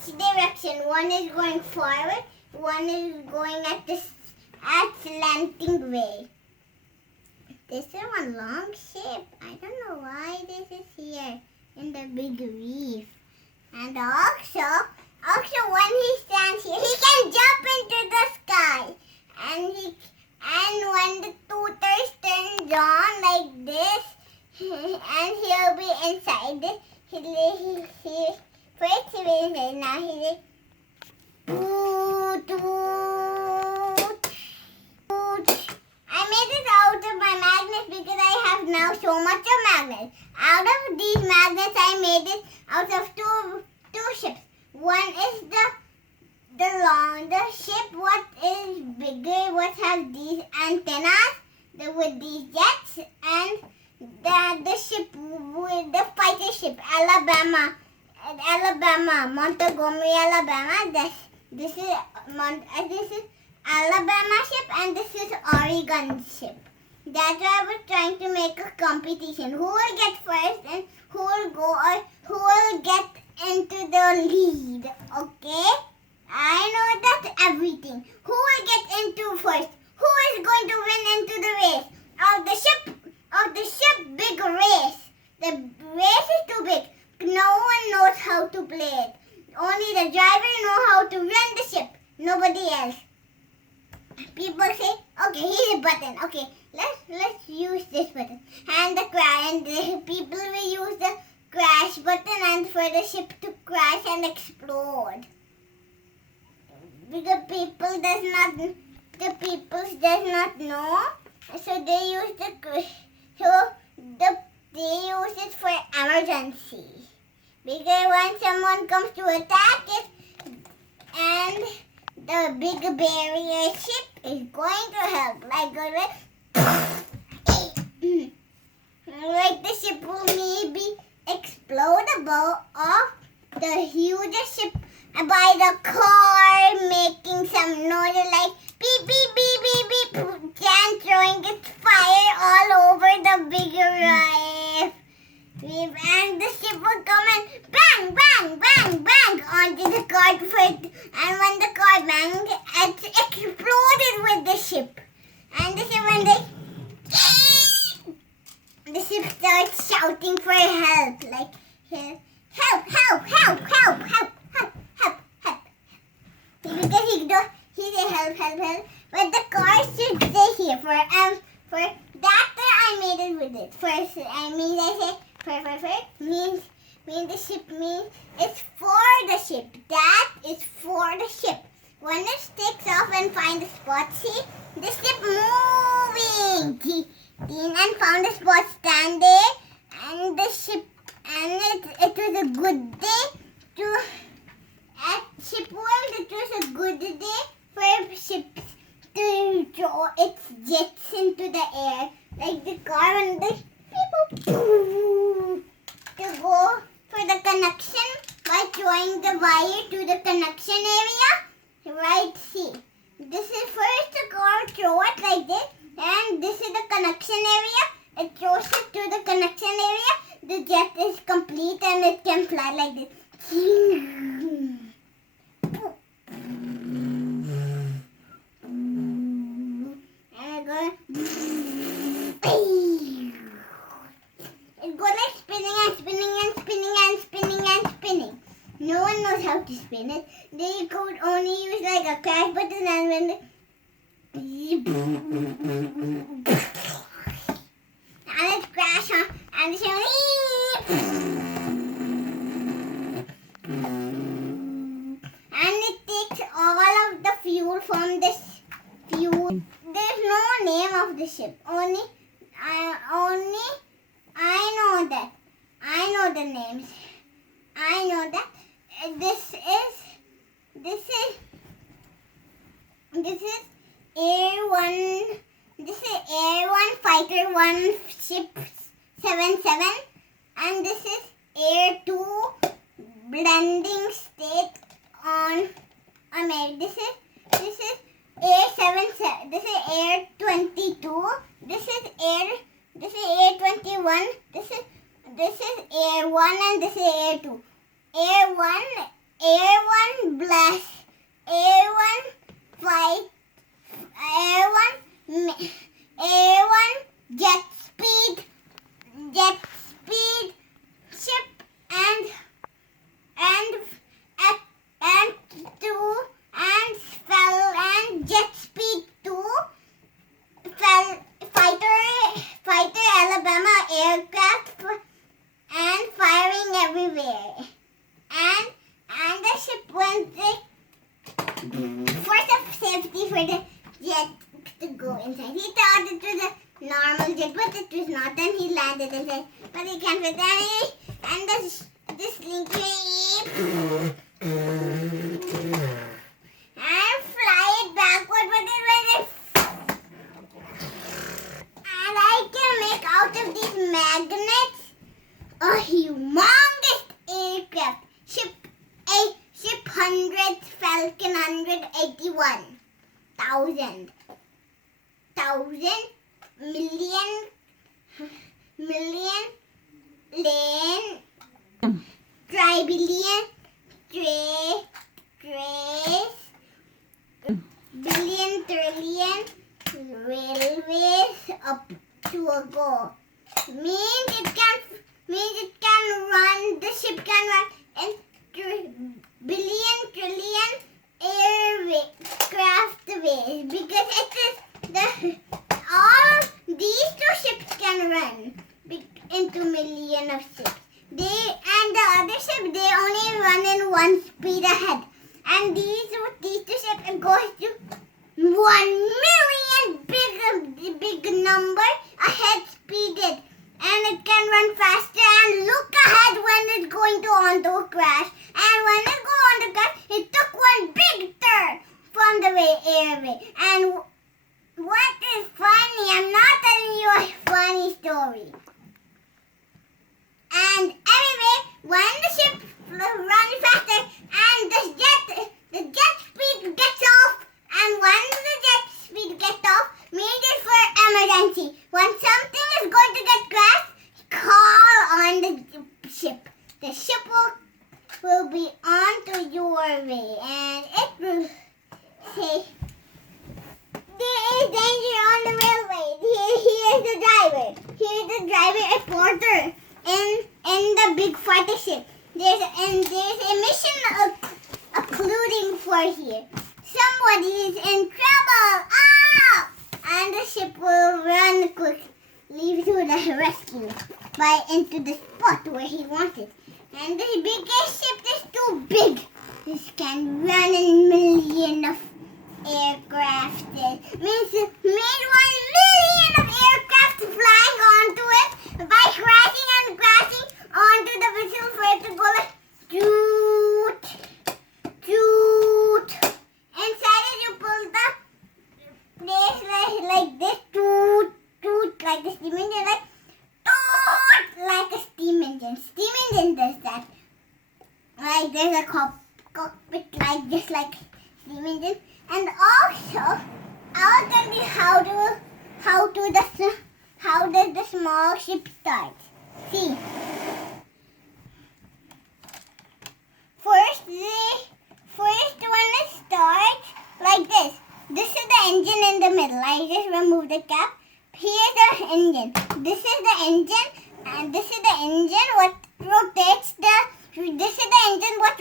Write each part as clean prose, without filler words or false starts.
which direction. One is going forward, one is going at slanting way. This is one long ship. I don't know why this is here in the big reef. And also when he stands here, he can jump into the sky. And when the tutors turns on like this, and he'll be inside this. First he will say, now he will toot, toot, toot. I made it out of my magnets because I have now so much of magnets. Out of these magnets, I made it out of two ships. One is the ship what is bigger, what has these antennas with these jets, and the ship with the fighter ship, Alabama, Montgomery, Alabama. This is Alabama ship, and this is Oregon ship. That's why I was trying to make a competition. Who will get first and who will get into the lead? Okay, I know that's everything. Who will get into first? Who is going to win into the race of the ship? Big race. The race is too big. No one knows how to play it. Only the driver knows how to run the ship. Nobody else. People say, okay, here's a button. Okay, let's use this button. And the people will use the crash button and for the ship to crash and explode. Because people does not know, so they use they use it for emergency. Because when someone comes to attack it, and the big barrier ship is going to help. Like the ship will maybe explodable of the hugest ship by the car making some noise like beep, beep, beep, beep, beep, and throwing its fire all over the big reef. And the ship will come and bang, bang, bang, bang onto the car first. And when the car banged, it exploded with the ship. And the ship, the ship starts shouting for help. Like, help, help, help, help, help, help, help, help, help. Because he said help, help, help. But the car should stay here for that I made it with it. First, I say, means the ship means it's for the ship. That is for the ship. When it takes off and find the spot, see the ship moving. Dean and found a spot, stand there, and the ship, and it was a good day at ship world. It was a good day for ships to throw its jets into the air, like the car and the people to go for the connection by throwing the wire to the connection area. Right, see. This is first the car throw it like this, and this is the connection area. It throws it to the connection area. The jet is complete and it can fly like this. It goes like spinning and spinning and spinning and spinning and spinning. No one knows how to spin it. They could only use like a crash button, and when and it crash on and it and it takes all of the fuel from this fuel. There's no name of the ship. Only I know that. I know the names. I know that. This is Air 1. This is Air 1 Fighter 1 Ship 77, and this is Air 2 Blending State on America. This is Air 7. This is Air 22. This is Air 21. This is Air 1 and this is Air 2. Air 1 Air 1 blast, Air 1 fight, Air 1 jet speed ship and 2 and fell and jet speed 2 fell fighter Alabama aircraft and firing everywhere and the ship went for the safety for the jet to go inside. He thought it was a normal jet, but it was not. Then he landed inside, but he can't fit any. And this slinky and fly it backward, but it went. And I can make out of these magnets a humongous aircraft. Ship 100 Falcon 181 thousand million tribillion billion trillion railways up to a goal. Means it can run. The ship can run in billion trillion aircraft ways because it is all these two ships can run into million of ships. And the other ship they only run in one speed ahead, and these two ships goes to 1,000,000 big number ahead speeded, and it can run faster and look ahead when it's going to onto a crash. And when it go on the crash, it took one big turn from the airway. And what is funny? I'm not telling you a funny story. And anyway, when the ship runs faster and the jet speed gets off, and when the jet speed gets off, means it's for emergency. When something is going to get crashed, call on the ship. The ship will be onto your way, and it will say, there is danger on the railway. Here's the driver. Here's the driver, a porter in the big fighter ship. There's a mission occluding for here. Somebody is in trouble. Ah! And the ship will run quickly to the rescue into the spot where he wanted. And the biggest ship is too big. This can run in million of aircraft. Means 1,000,000 of aircraft flying onto it by crashing and crashing onto the vessel for it to go like toot, toot. Inside it you pull the place like this, toot, toot, like a steam engine, like toot, like a steam engine. Steam engine does that. Like there's a cockpit like just like steam engine. And also, I'll tell you how does the small ship start. See, first one is start like this. This is the engine in the middle. I just remove the cap. Here's the engine. This is the engine, and this is the engine. What rotates the? This is the engine. What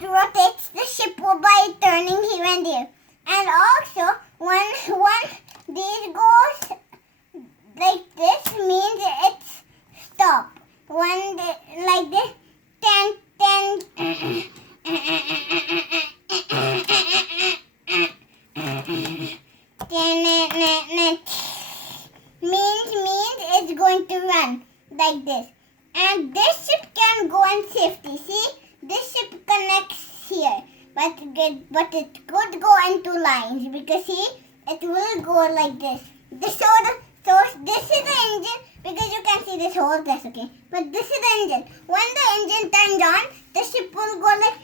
rotates the ship by turning here and there. And also, when this goes like this, means it's stop. When like this, 10. Means it's going to run like this. And this ship can go in safety. See, this ship connects here, but it could go into lines because see, it will go like this. So this is the engine because you can see this whole test, okay? But this is the engine. When the engine turns on, the ship will go like.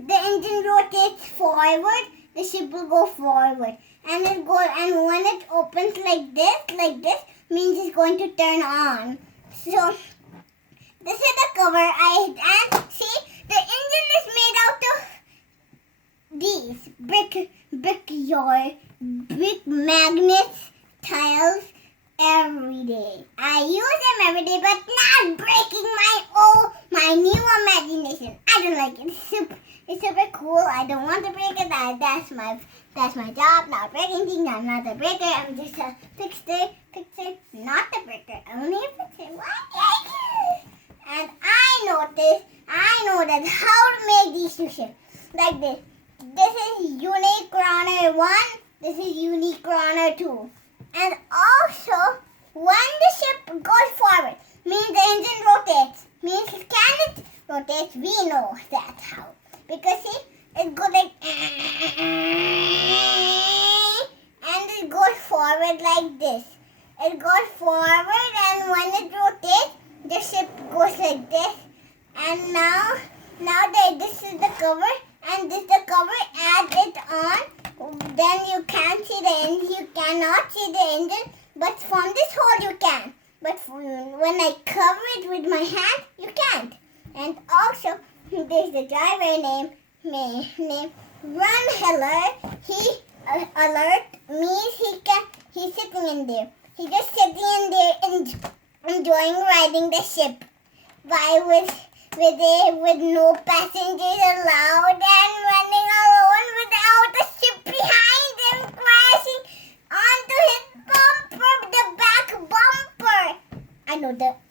The engine rotates forward. The ship will go forward, and when it opens like this, means it's going to turn on. So this is the cover. And see, the engine is made out of these brick Magna-Tiles every day. I use them every day, but not breaking my new imagination. I don't like it. It's super cool. I don't want to break it. That's my job. Not breaking things. I'm not a breaker. I'm just a fixer, not a breaker. Only a fixer. And I know that how to make these two ships like this. This is unique runner 1. This is unique runner 2. And also, when the ship goes forward, means the engine rotates. Means can it rotates? We know that's how. Because see, it goes like and it goes forward like this. It goes forward, and when it rotates, the ship goes like this. And now this is the cover, and this is the cover. Add it on, then you can't see the engine. You cannot see the engine, but from this hole you can. But when I cover it with my hand, you can't. And also, there's the driver named Run Heller. He alert means he's sitting in there. He's just sitting in there enjoying riding the ship with no passengers allowed and running alone without a ship behind him crashing onto his bumper, the back bumper. I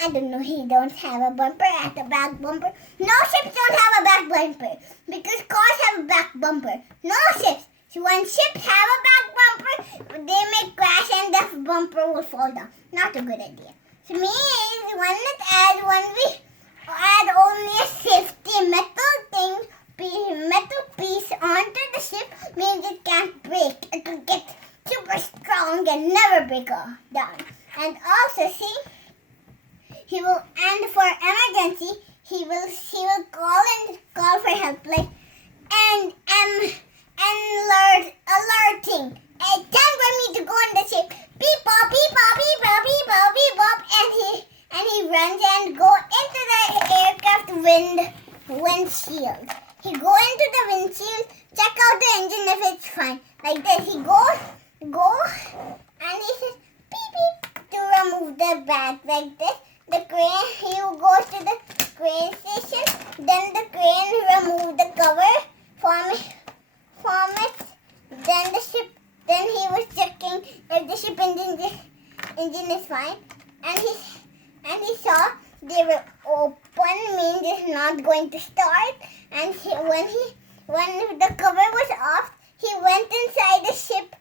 don't know he don't have a bumper at the back bumper. No ships don't have a back bumper because cars have a back bumper. No ships. So when ships have a back bumper, they may crash and the bumper will fall down. Not a good idea. So means when we add only a safety metal piece onto the ship, means it can't break. It will get super strong and never break down. And also see, he will, and for emergency, he will call for help, like alerting. It's time for me to go in the ship. Beep bop, beep bop, beep bop, beep bop, beep bop, and he runs and go into the aircraft windshield. He go into the windshield, check out the engine if it's fine. Like this, he go, and he says beep beep to remove the bag like this. The crane, he goes to the crane station. Then the crane remove the cover from it. Then he was checking if the ship engine is fine, and he saw they were open, means it's not going to start. And when the cover was off, he went inside the ship.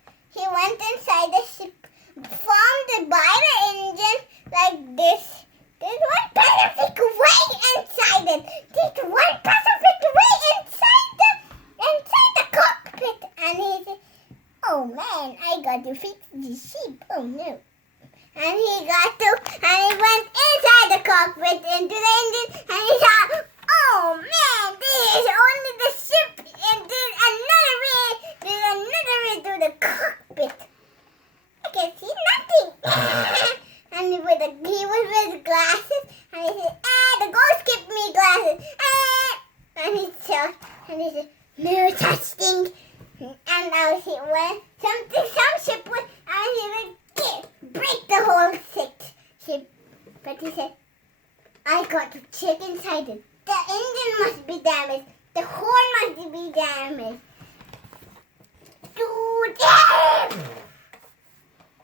By the engine like this. There's one Pacific way inside it. There's one Pacific way inside the cockpit. And he said, "Oh man, I got to fix the ship. Oh no." And he went inside the cockpit into the engine, and he saw, "Oh man, this is only the ship, and there's another way to the cockpit. I can see nothing." And he was with glasses, and he said, "The ghost gave me glasses." And he said, "No such thing." And now he went, some ship would, and he would break the whole ship. But he said, "I got to check inside it. The engine must be damaged. The horn must be damaged."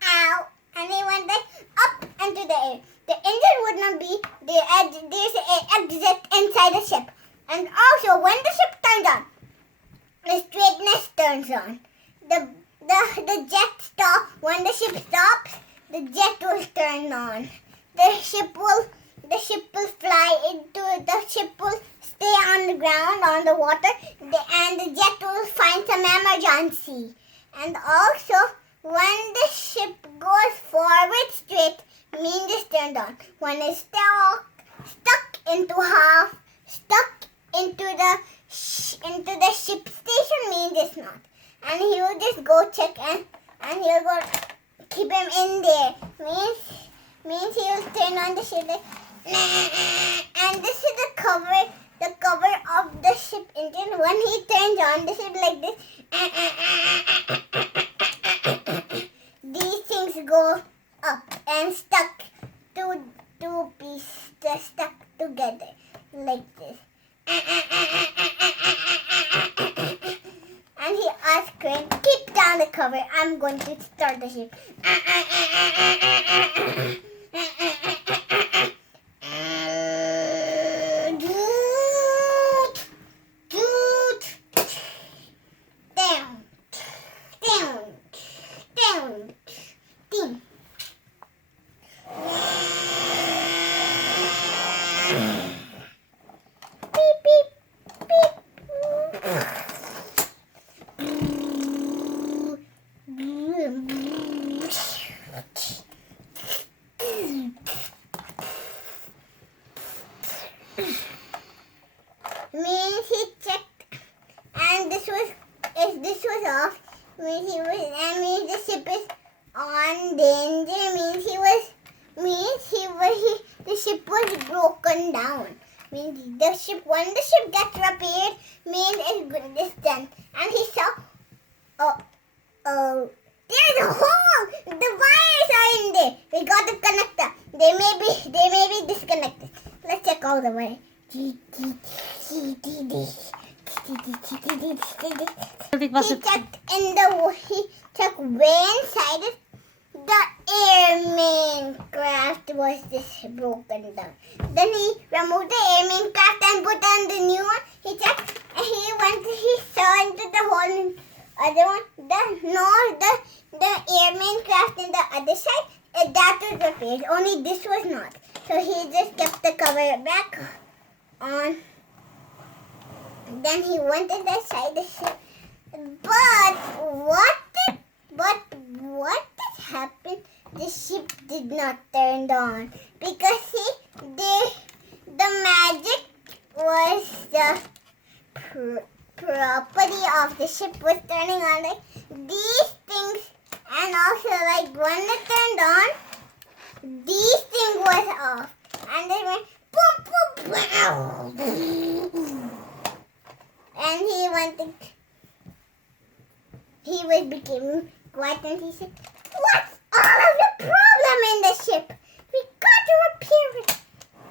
Ow! And he went up into the air. The engine would not be there. There's an exit inside the ship. And also, when the ship turns on, the straightness turns on. The jet stop. When the ship stops, the jet will turn on. The ship will fly into. The ship will stay on the ground, on the water, and the jet will find some emergency. And also, when the ship goes forward straight, means it's turned on. When it's stuck into the ship station, means it's not. And he will just go check and he'll go keep him in there. Means means he will turn on the ship like, and this is the cover of the ship engine. When he turns on the ship like this, these things go up and stuck two pieces stuck together like this. And he asked Crane, keep down the cover. I'm going to start the ship. Means he checked, and this was off. Means the ship is on danger. The ship was broken down. Means when the ship gets repaired, it's done. And he saw, there's a hole. The wires are in there. We got the connector. They may be disconnected. Let's check all the way. He checked way inside it. The airman craft was just broken down. Then he removed the airman craft and put on the new one. He checked and he saw into the hole in other one. The airman craft in the other side, that was repaired. Only this was not. So he just kept the cover back on. Then he went inside the ship. But what happened? The ship did not turn on because the magic was the property of the ship was turning on like these things, and also like when it turned on, these things was off, and they went boom boom boom. And he became quiet and he said, what's all of the problem in the ship? We got to repair it.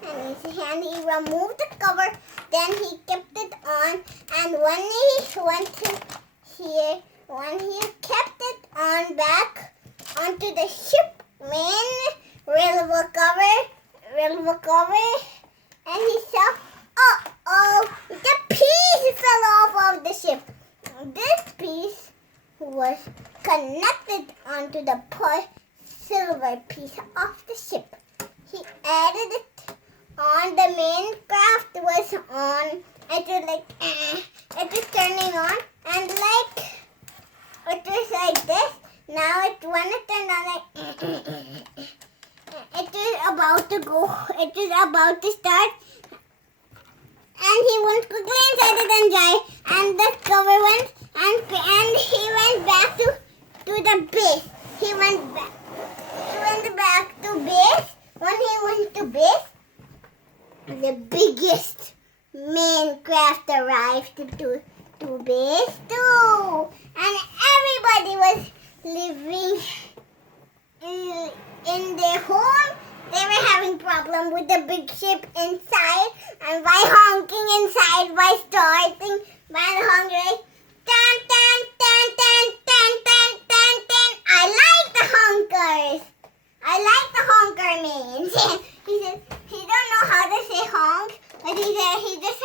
And he removed the cover, then he kept it on, and when he kept it on back onto the ship main railway cover, and he saw, the piece fell off of the ship. This piece was connected onto the silver piece of the ship. He added it on. The main craft was on. It was like it was turning on, and like it was like this. Now when it turned on, like it was about to go. It was about to start. And he went quickly inside it and dry, and the cover went, and he went back to the base. He went back to base. When he went to base, the biggest main craft arrived to base too, and everybody was living in their home. They were having problem with the big ship inside, and by honking inside, by starting, by honking, tan tan tan tan tan tan tan tan. I like the honkers. I like the honker means. He said he don't know how to say honk, but he just